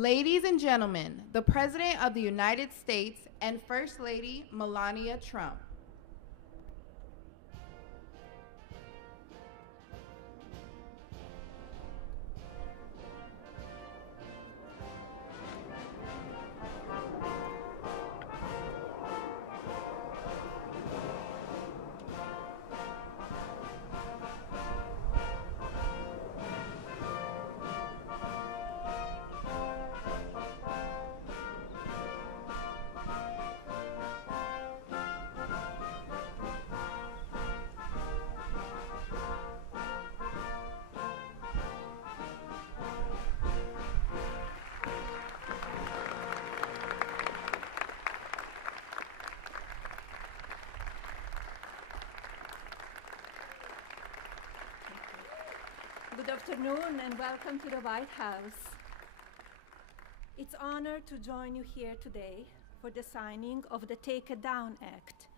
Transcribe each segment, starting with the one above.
Ladies and gentlemen, the President of the United States and First Lady Melania Trump. Good afternoon and welcome to the White House. It's an honor to join you here today for the signing of the Take It Down Act,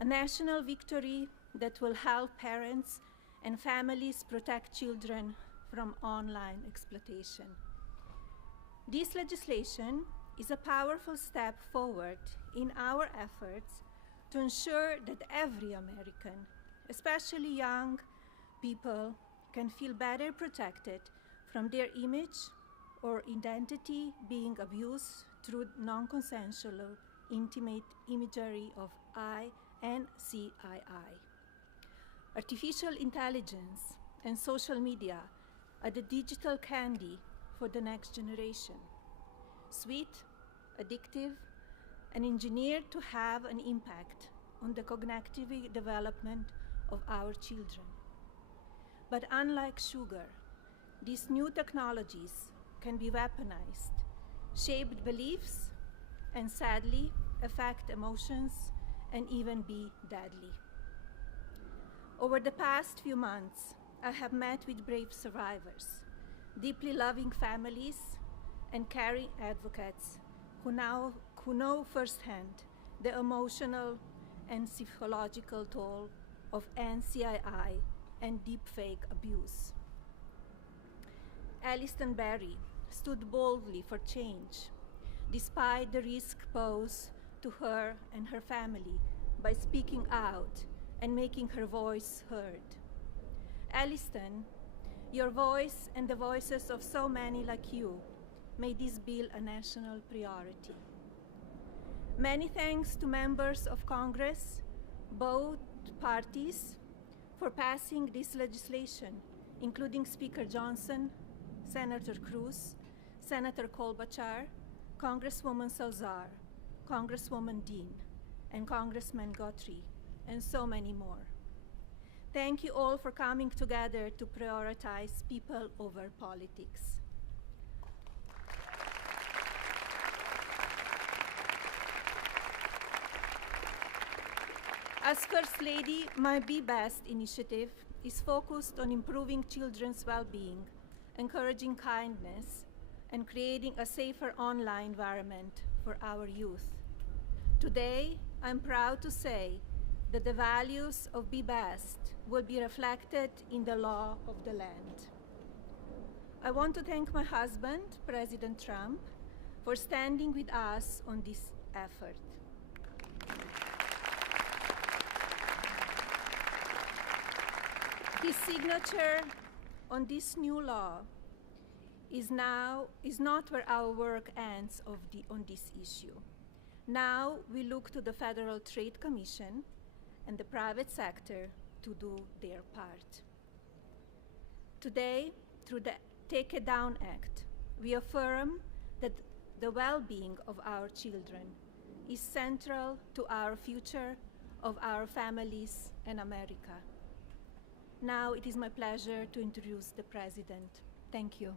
a national victory that will help parents and families protect children from online exploitation. This legislation is a powerful step forward in our efforts to ensure that every American, especially young people, can feel better protected from their image or identity being abused through non-consensual intimate imagery of I and CII. Artificial intelligence and social media are the digital candy for the next generation. Sweet, addictive, and engineered to have an impact on the cognitive development of our children. But unlike sugar, these new technologies can be weaponized, shape beliefs, and sadly affect emotions and even be deadly. Over the past few months, I have met with brave survivors, deeply loving families, and caring advocates who know firsthand the emotional and psychological toll of NCII and deepfake abuse. Alliston Berry stood boldly for change, despite the risk posed to her and her family by speaking out and making her voice heard. Alliston, your voice and the voices of so many like you made this bill a national priority. Many thanks to members of Congress, both parties, for passing this legislation, including Speaker Johnson, Senator Cruz, Senator Klobuchar, Congresswoman Salazar, Congresswoman Dean, and Congressman Guthrie, and so many more. Thank you all for coming together to prioritize people over politics. As First Lady, my Be Best initiative is focused on improving children's well-being, encouraging kindness, and creating a safer online environment for our youth. Today, I'm proud to say that the values of Be Best will be reflected in the law of the land. I want to thank my husband, President Trump, for standing with us on this effort. His signature on this new law is not where our work ends on this issue. Now we look to the Federal Trade Commission and the private sector to do their part. Today, through the Take It Down Act, we affirm that the well-being of our children is central to our future of our families and America. Now it is my pleasure to introduce the President. Thank you.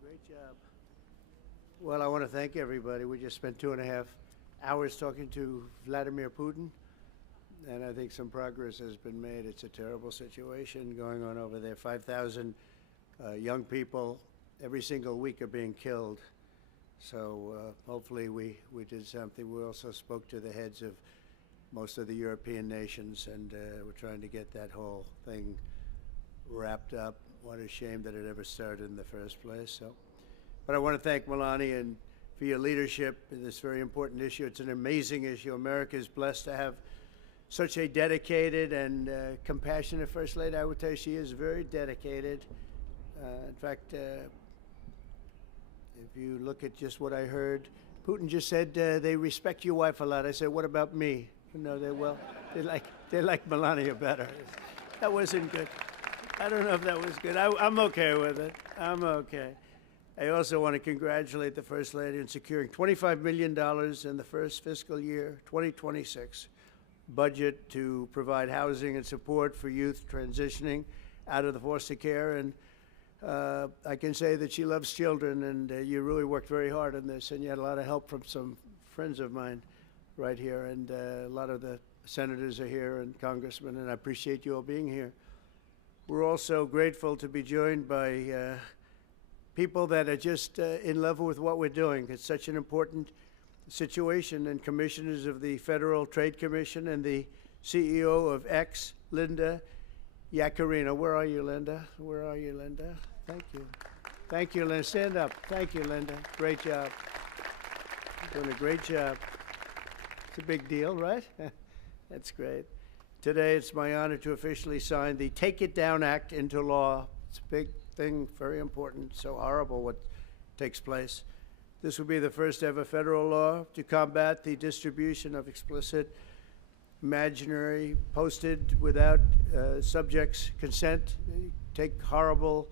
Great job. Well, I want to thank everybody. We just spent 2.5 hours talking to Vladimir Putin, and I think some progress has been made. It's a terrible situation going on over there. 5,000 young people every single week are being killed. So hopefully we did something. We also spoke to the heads of most of the European nations, and we're trying to get that whole thing wrapped up. What a shame that it ever started in the first place. So, but I want to thank Melania and for your leadership in this very important issue. It's an amazing issue. America is blessed to have such a dedicated and compassionate First Lady. I would tell you she is very dedicated. In fact, if you look at just what I heard, Putin just said they respect your wife a lot. I said, what about me? No, they like Melania better. That wasn't good. I don't know if that was good. I'm okay with it. I'm okay. I also want to congratulate the First Lady in securing $25 million in the first fiscal year, 2026, budget to provide housing and support for youth transitioning out of the foster care. And I can say that she loves children, and you really worked very hard on this, and you had a lot of help from some friends of mine right here, and a lot of the senators are here and congressmen, and I appreciate you all being here. We're also grateful to be joined by people that are just in love with what we're doing. It's such an important situation, and commissioners of the Federal Trade Commission and the CEO of X, Linda Yaccarino. Where are you, Linda? Where are you, Linda? Thank you. Thank you, Linda. Stand up. Thank you, Linda. Great job. You're doing a great job. It's a big deal, right? That's great. Today, it's my honor to officially sign the Take It Down Act into law. It's a big thing, very important, so horrible what takes place. This will be the first ever federal law to combat the distribution of explicit, imaginary, posted without subjects' consent. They take horrible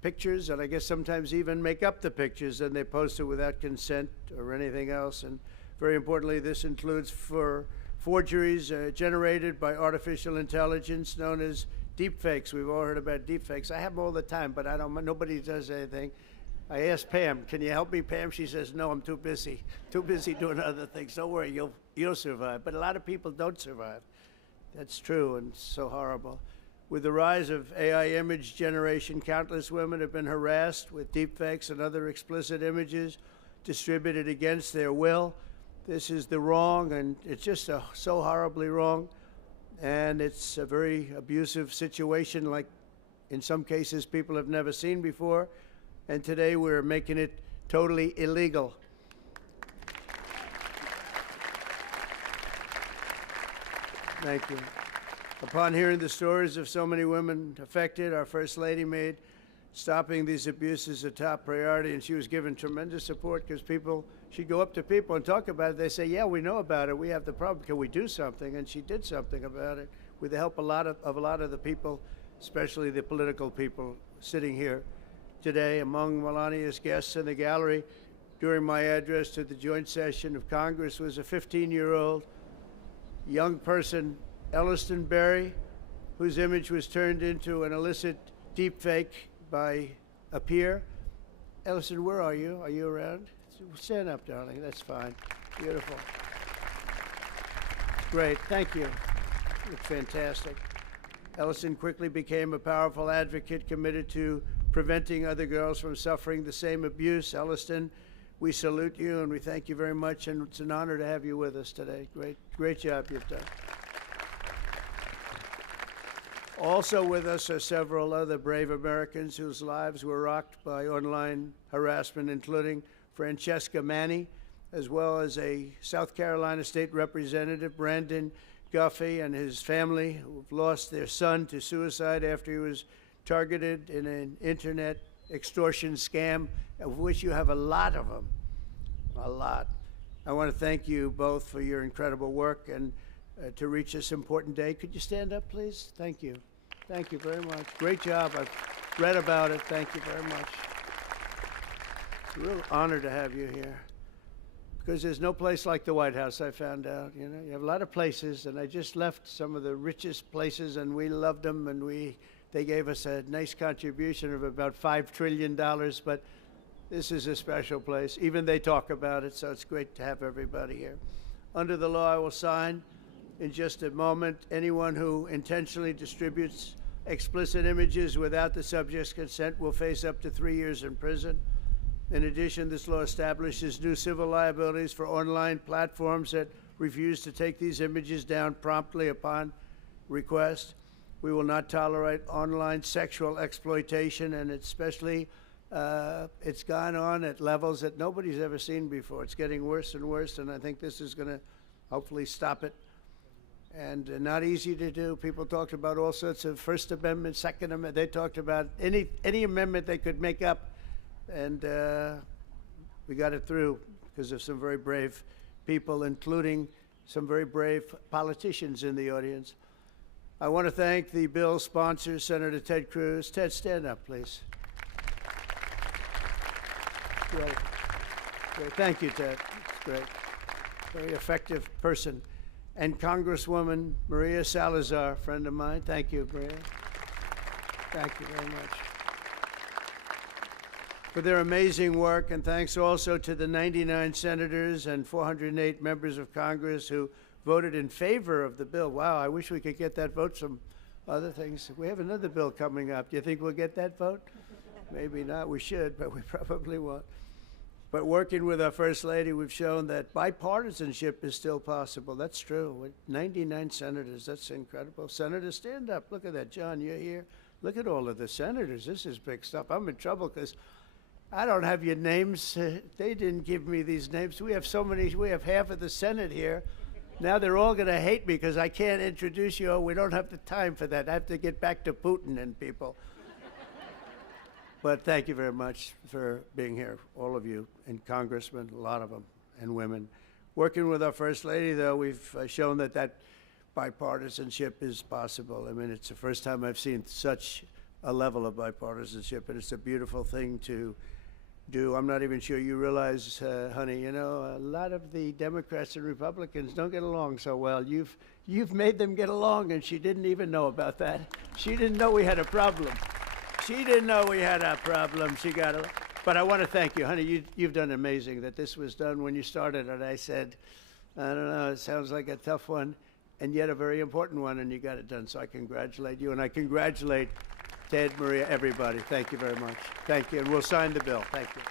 pictures, and I guess sometimes even make up the pictures, and they post it without consent or anything else. And very importantly, this includes for forgeries generated by artificial intelligence known as deepfakes. We've all heard about deepfakes. I have them all the time, but nobody does anything. I asked Pam, can you help me, Pam? She says, no, I'm too busy doing other things. Don't worry, you'll survive. But a lot of people don't survive. That's true, and so horrible. With the rise of AI image generation, countless women have been harassed with deepfakes and other explicit images distributed against their will. This is the wrong, and it's just so horribly wrong. And it's a very abusive situation, like in some cases people have never seen before. And today we're making it totally illegal. Thank you. Upon hearing the stories of so many women affected, our First Lady made stopping these abuses a top priority, and she was given tremendous support because she'd go up to people and talk about it. They say, yeah, we know about it. We have the problem. Can we do something? And she did something about it with the help of a lot of the people, especially the political people sitting here today. Among Melania's guests in the gallery during my address to the joint session of Congress was a 15-year-old young person, Elliston Berry, whose image was turned into an illicit deepfake by a peer. Elliston, where are you? Are you around? Stand up, darling. That's fine. Beautiful. Great. Thank you. It's fantastic. Elliston quickly became a powerful advocate committed to preventing other girls from suffering the same abuse. Elliston, we salute you and we thank you very much, and it's an honor to have you with us today. Great job you've done. Also with us are several other brave Americans whose lives were rocked by online harassment, including Francesca Manny, as well as a South Carolina State Representative, Brandon Guffey, and his family, who've lost their son to suicide after he was targeted in an internet extortion scam, of which you have a lot of them, a lot. I want to thank you both for your incredible work and to reach this important day. Could you stand up, please? Thank you. Thank you very much. Great job. I've read about it. Thank you very much. It's a real honor to have you here, because there's no place like the White House, I found out. You know, you have a lot of places, and I just left some of the richest places, and we loved them, and they gave us a nice contribution of about $5 trillion, but this is a special place. Even they talk about it, so it's great to have everybody here. Under the law, I will sign in just a moment. Anyone who intentionally distributes explicit images without the subject's consent will face up to 3 years in prison. In addition, this law establishes new civil liabilities for online platforms that refuse to take these images down promptly upon request. We will not tolerate online sexual exploitation, and especially it's gone on at levels that nobody's ever seen before. It's getting worse and worse, and I think this is going to hopefully stop it. And not easy to do. People talked about all sorts of First Amendment, Second Amendment. They talked about any amendment they could make up, and we got it through because of some very brave people, including some very brave politicians in the audience. I want to thank the bill's sponsor, Senator Ted Cruz. Ted, stand up, please. Great. Great. Thank you, Ted. It's great. Very effective person. And Congresswoman Maria Salazar, friend of mine. Thank you, Maria. Thank you very much for their amazing work. And thanks also to the 99 senators and 408 members of Congress who voted in favor of the bill. Wow, I wish we could get that vote from other things. We have another bill coming up. Do you think we'll get that vote? Maybe not. We should, but we probably won't. But working with our First Lady, we've shown that bipartisanship is still possible. That's true. With 99 senators, that's incredible. Senators, stand up. Look at that. John, you're here. Look at all of the senators. This is big stuff. I'm in trouble because I don't have your names. They didn't give me these names. We have so many. We have half of the Senate here. Now they're all going to hate me because I can't introduce you. We don't have the time for that. I have to get back to Putin and people. But thank you very much for being here, all of you, and congressmen, a lot of them, and women. Working with our First Lady, though, we've shown that bipartisanship is possible. I mean, it's the first time I've seen such a level of bipartisanship, and it's a beautiful thing to do. I'm not even sure you realize, honey, you know, a lot of the Democrats and Republicans don't get along so well. You've made them get along, and she didn't even know about that. She didn't know we had a problem. She didn't know we had a problem. She got it. But I want to thank you, honey. You've done amazing that this was done when you started. And I said, I don't know, it sounds like a tough one, and yet a very important one, and you got it done. So I congratulate you, and I congratulate Ted, Maria, everybody. Thank you very much. Thank you, and we'll sign the bill. Thank you.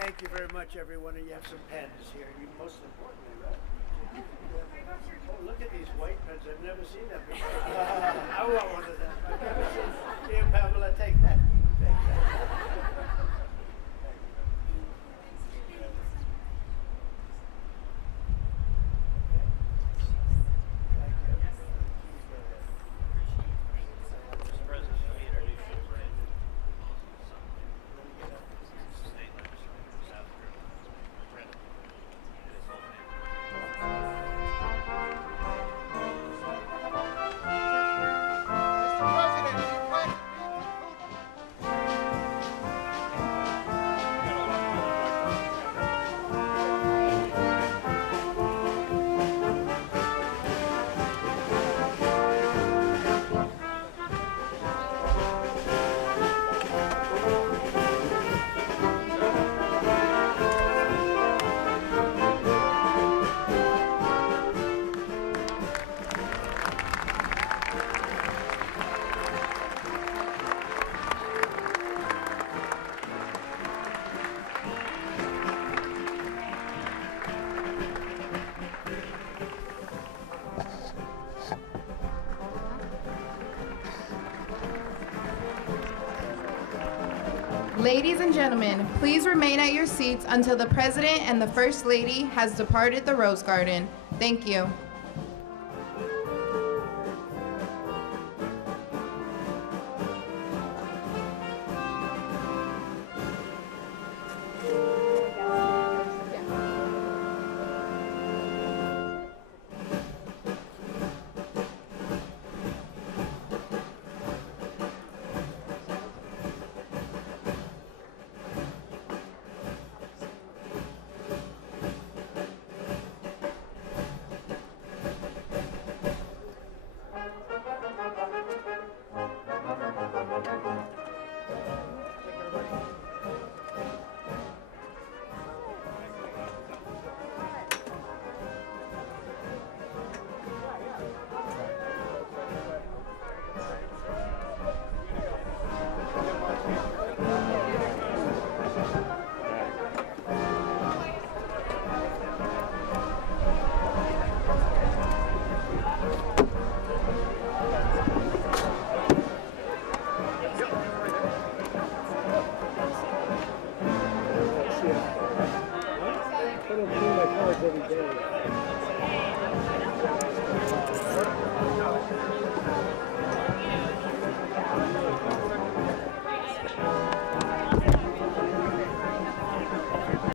Thank you very much, everyone. And you have some pens here. You most importantly, right? Oh, look at these white pens. I've never seen that before. I want one of them. I've never seen. Here, Pamela, take that. Take that. President, Ladies and gentlemen, please remain at your seats until the President and the First Lady has departed the Rose Garden. Thank you.